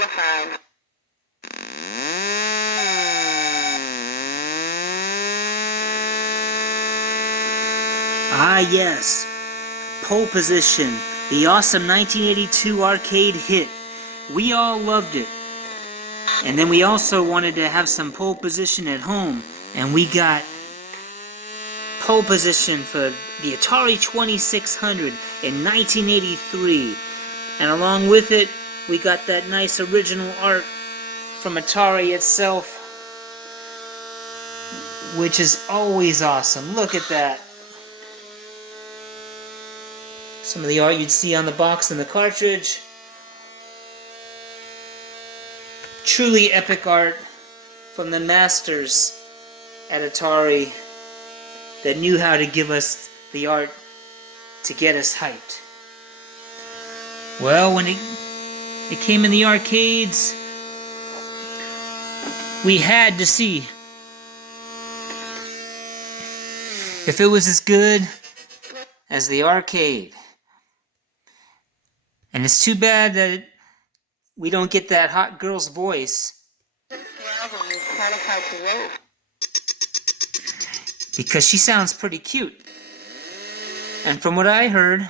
qualified. Ah yes, Pole Position, the awesome 1982 arcade hit. We all loved it. And then we also wanted to have some pole position at home, and we got Pole Position for the Atari 2600 in 1983. And along with it, we got that nice original art from Atari itself, which is always awesome. Look at that. Some of the art you'd see on the box and the cartridge. Truly epic art from the masters at Atari that knew how to give us the art to get us hyped. Well, when it came in the arcades, we had to see if it was as good as the arcade. And it's too bad that we don't get that hot girl's voice, because she sounds pretty cute. And from what I heard,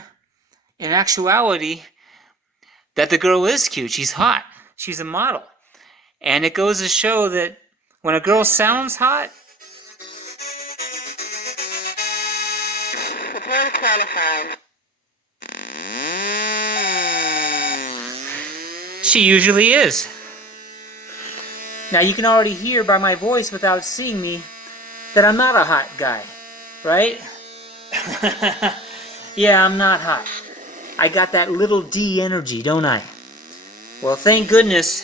in actuality, that the girl is cute. She's hot. She's a model. And it goes to show that when a girl sounds hot, she usually is. Now you can already hear by my voice without seeing me that I'm not a hot guy, right? Yeah, I'm not hot. I got that little D energy, don't I? Well, thank goodness.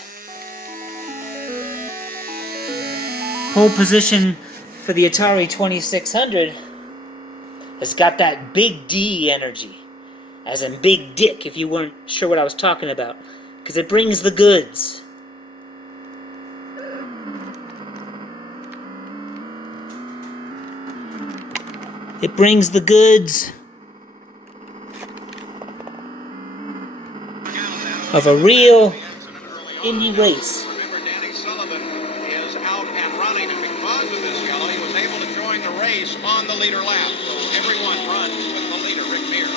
Pole Position for the Atari 2600 has got that big D energy. As in big dick, if you weren't sure what I was talking about. Because it brings the goods. It brings the goods of a real indie race. Remember, Danny Sullivan is out and running, and because of this yellow, he was able to join the race on the leader lap. So everyone runs with the leader, Rick Mears.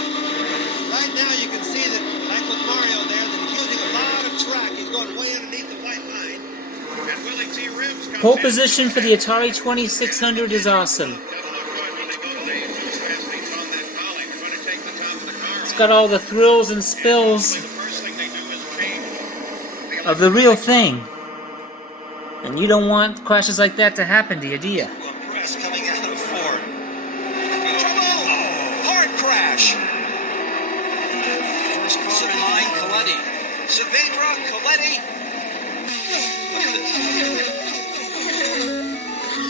Right now you can see that, like with Mario there, that he's using a lot of track. He's going way underneath the white line. And Willie T. Ribbs comes Pole Position for the Atari 2600 is awesome. It's got all the thrills and spills of the real thing. And you don't want crashes like that to happen to you, do you? Press coming out of Ford. Trouble! Hard crash. First car in line, Coletti. Saavedra, Coletti. Look at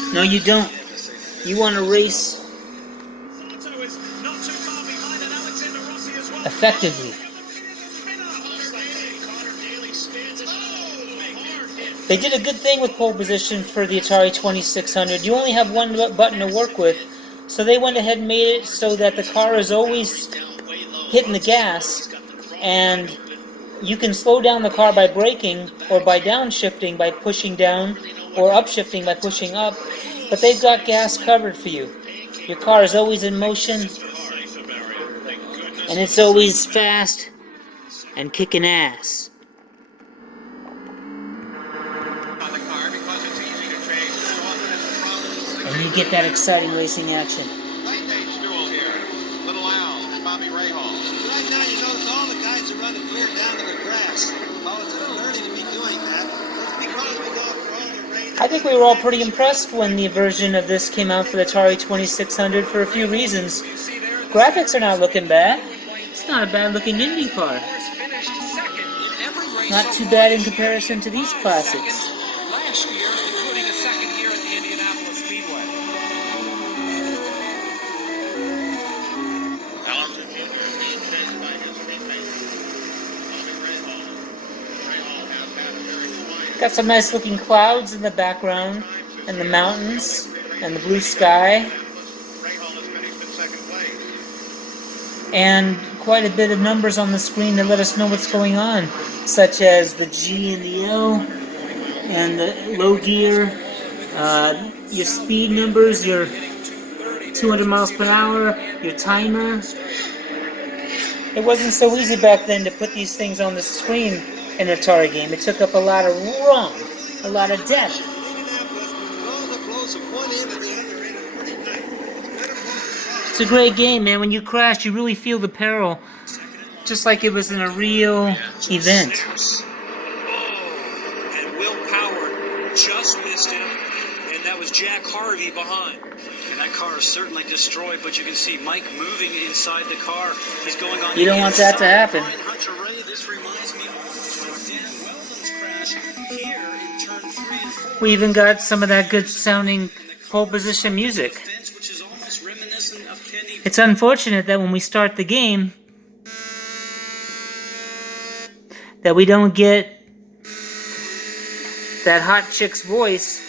this. No, you don't. You want to race effectively. They did a good thing with Pole Position for the Atari 2600. You only have one button to work with, so they went ahead and made it so that the car is always hitting the gas, and you can slow down the car by braking, or by downshifting by pushing down, or upshifting by pushing up, but they've got gas covered for you. Your car is always in motion, and it's always fast and kicking ass. And you get that exciting racing action. Right now you notice all the guys are running clear down to the grass. Well, it's a little early to be doing that. It's because we go for all the rain. I think we were all pretty impressed when the version of this came out for the Atari 2600 for a few reasons. Graphics are not looking bad. It's not a bad looking indie car. Not too bad in comparison to these classics. last year, including a second year at the Indianapolis Speedway. Got some nice looking clouds in the background, and the mountains, and the blue sky. and quite a bit of numbers on the screen to let us know what's going on, such as the G and the L, and the low gear, your speed numbers, your 200 miles per hour, your timer. It wasn't so easy back then to put these things on the screen in an Atari game. It took up a lot of ROM, a lot of depth. It's a great game, man. When you crash, you really feel the peril, just like it was in a real event. Oh, and Will Power just missed him, and that was Jack Harvey behind. And that car is certainly destroyed, but you can see Mike moving inside the car. He's going on. You don't want that to happen. This reminds me of Dan Weldon's crash here in turn 3 and 4. We even got some of that good sounding pole position music. It's unfortunate that when we start the game that we don't get that hot chick's voice,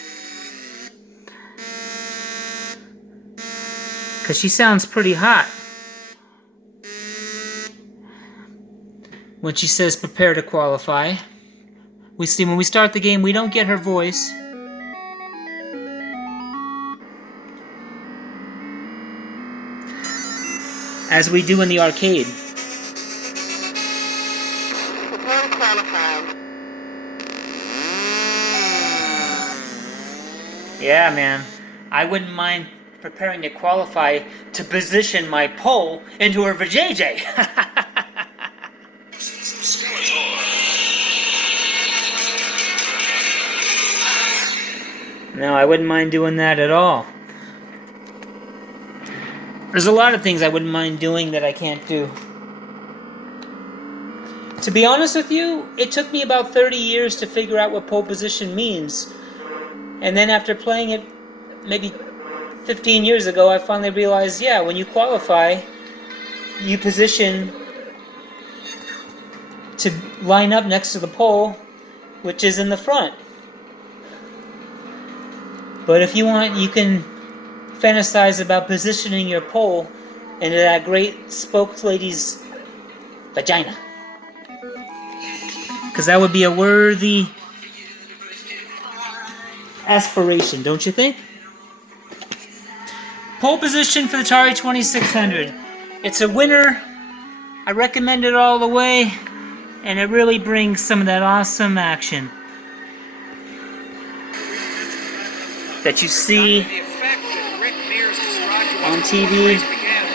because she sounds pretty hot when she says prepare to qualify. We see when we start the game we don't get her voice. As we do in the arcade. Yeah, man. I wouldn't mind preparing to qualify to position my pole into her vajayjay. No, I wouldn't mind doing that at all. There's a lot of things I wouldn't mind doing that I can't do. To be honest with you, it took me about 30 years to figure out what pole position means. And then after playing it maybe 15 years ago, I finally realized, yeah, when you qualify, you position to line up next to the pole, which is in the front. But if you want, you can fantasize about positioning your pole into that great spoke lady's vagina. Because that would be a worthy aspiration, don't you think? Pole position for the Atari 2600. It's a winner. I recommend it all the way, and it really brings some of that awesome action that you see on TV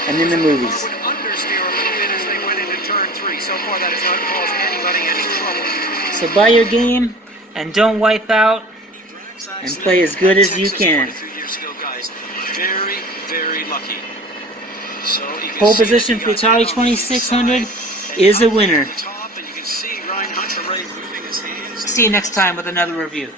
and in the movies. So buy your game and don't wipe out and play as good as you can. Pole position for the Atari 2600 is a winner. See you next time with another review.